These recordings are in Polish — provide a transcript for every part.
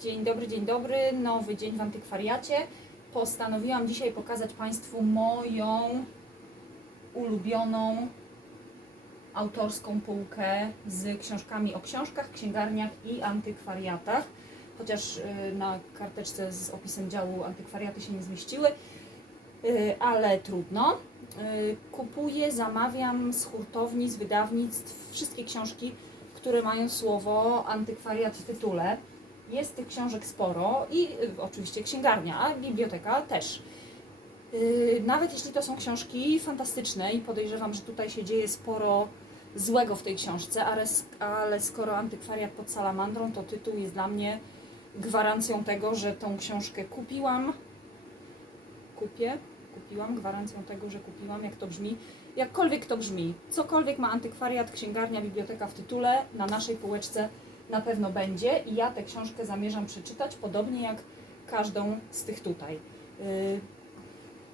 Dzień dobry, dzień dobry. Nowy dzień w antykwariacie. Postanowiłam dzisiaj pokazać Państwu moją ulubioną autorską półkę z książkami o książkach, księgarniach i antykwariatach. Chociaż y, na karteczce z opisem działu antykwariaty się nie zmieściły, y, ale trudno. Y, Kupuję, zamawiam z hurtowni, z wydawnictw wszystkie książki, które mają słowo antykwariat w tytule. Jest tych książek sporo i y, oczywiście księgarnia, biblioteka też. Y, Nawet jeśli to są książki fantastyczne i podejrzewam, że tutaj się dzieje sporo złego w tej książce, ale, ale skoro antykwariat pod salamandrą, to tytuł jest dla mnie gwarancją tego, że tą książkę kupiłam. Kupię, kupiłam, gwarancją tego, że kupiłam, jak to brzmi. Jakkolwiek to brzmi, cokolwiek ma antykwariat, księgarnia, biblioteka w tytule, na naszej półeczce na pewno będzie i ja tę książkę zamierzam przeczytać, podobnie jak każdą z tych tutaj. Yy,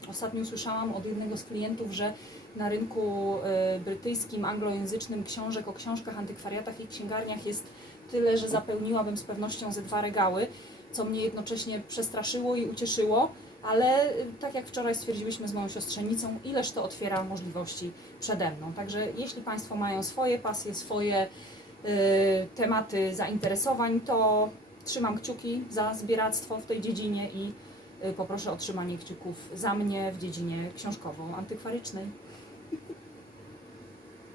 Ostatnio usłyszałam od jednego z klientów, że na rynku y, brytyjskim, anglojęzycznym książek o książkach, antykwariatach i księgarniach jest tyle, że zapełniłabym z pewnością ze dwa regały, co mnie jednocześnie przestraszyło i ucieszyło, ale y, tak jak wczoraj stwierdziłyśmy z moją siostrzenicą, ileż to otwiera możliwości przede mną. Także jeśli Państwo mają swoje pasje, swoje y, tematy zainteresowań, to trzymam kciuki za zbieractwo w tej dziedzinie i y, poproszę o trzymanie kciuków za mnie w dziedzinie książkowo-antykwarycznej.